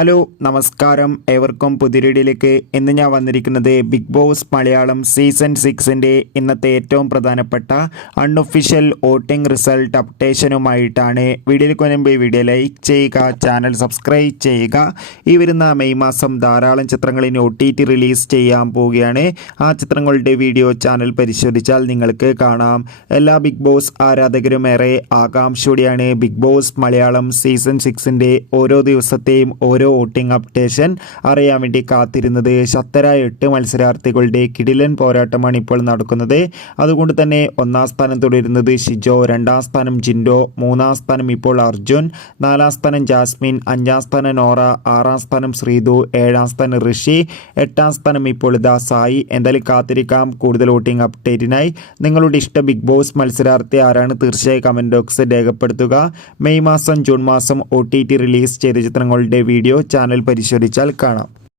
Hello നമസ്കാരം, ഏവർക്കും പുതിയൊരിടിയിലേക്ക്. ഇന്ന് ഞാൻ വന്നിരിക്കുന്നത് ബിഗ് ബോസ് മലയാളം സീസൺ 6ൻ്റെ ഇന്നത്തെ ഏറ്റവും പ്രധാനപ്പെട്ട അൺഒഫീഷ്യൽ വോട്ടിംഗ് റിസൾട്ട് അപ്ഡേഷനുമായിട്ടാണ്. വീഡിയോയിലേക്ക് മുൻപ് വീഡിയോ ലൈക്ക് ചെയ്യുക, ചാനൽ സബ്സ്ക്രൈബ് ചെയ്യുക. ഈ വരുന്ന മെയ് മാസം ധാരാളം ചിത്രങ്ങൾ ഇനി OTT റിലീസ് ചെയ്യാൻ പോവുകയാണ്. ആ ചിത്രങ്ങളുടെ വീഡിയോ ചാനൽ പരിശോധിച്ചാൽ നിങ്ങൾക്ക് കാണാം. എല്ലാ ബിഗ് ബോസ് ആരാധകരും ഏറെ ആകാംക്ഷയോടെയാണ് ബിഗ് ബോസ് മലയാളം സീസൺ 6ൻ്റെ ഓരോ ദിവസത്തെയും ഓരോ വോട്ടിംഗ് അപ്ഡേഷൻ അറിയാൻ വേണ്ടി കാത്തിരുന്നത്. ശക്തരായ 8 മത്സരാർത്ഥികളുടെ കിടിലൻ പോരാട്ടമാണ് ഇപ്പോൾ നടക്കുന്നത്. അതുകൊണ്ട് തന്നെ ഒന്നാം സ്ഥാനം തുടരുന്നത് ഷിജോ, രണ്ടാം സ്ഥാനം ജിൻഡോ, മൂന്നാം സ്ഥാനം ഇപ്പോൾ അർജുൻ, നാലാം സ്ഥാനം ജാസ്മിൻ, അഞ്ചാം സ്ഥാനം നോറ, ആറാം സ്ഥാനം ശ്രീതു, ഏഴാം സ്ഥാനം ഋഷി, എട്ടാം സ്ഥാനം ഇപ്പോൾ സായി. എന്തായാലും കാത്തിരിക്കാം കൂടുതൽ വോട്ടിംഗ് അപ്ഡേറ്റിനായി. നിങ്ങളുടെ ഇഷ്ട ബിഗ് ബോസ് മത്സരാർത്ഥി ആരാണ്? തീർച്ചയായും കമൻറ്റ് ബോക്സിൽ രേഖപ്പെടുത്തുക. മെയ് മാസം ജൂൺ മാസം OTT റിലീസ് ചെയ്ത ചിത്രങ്ങളുടെ വീഡിയോ ചാനൽ പരിശോധിച്ചാൽ കാണാം.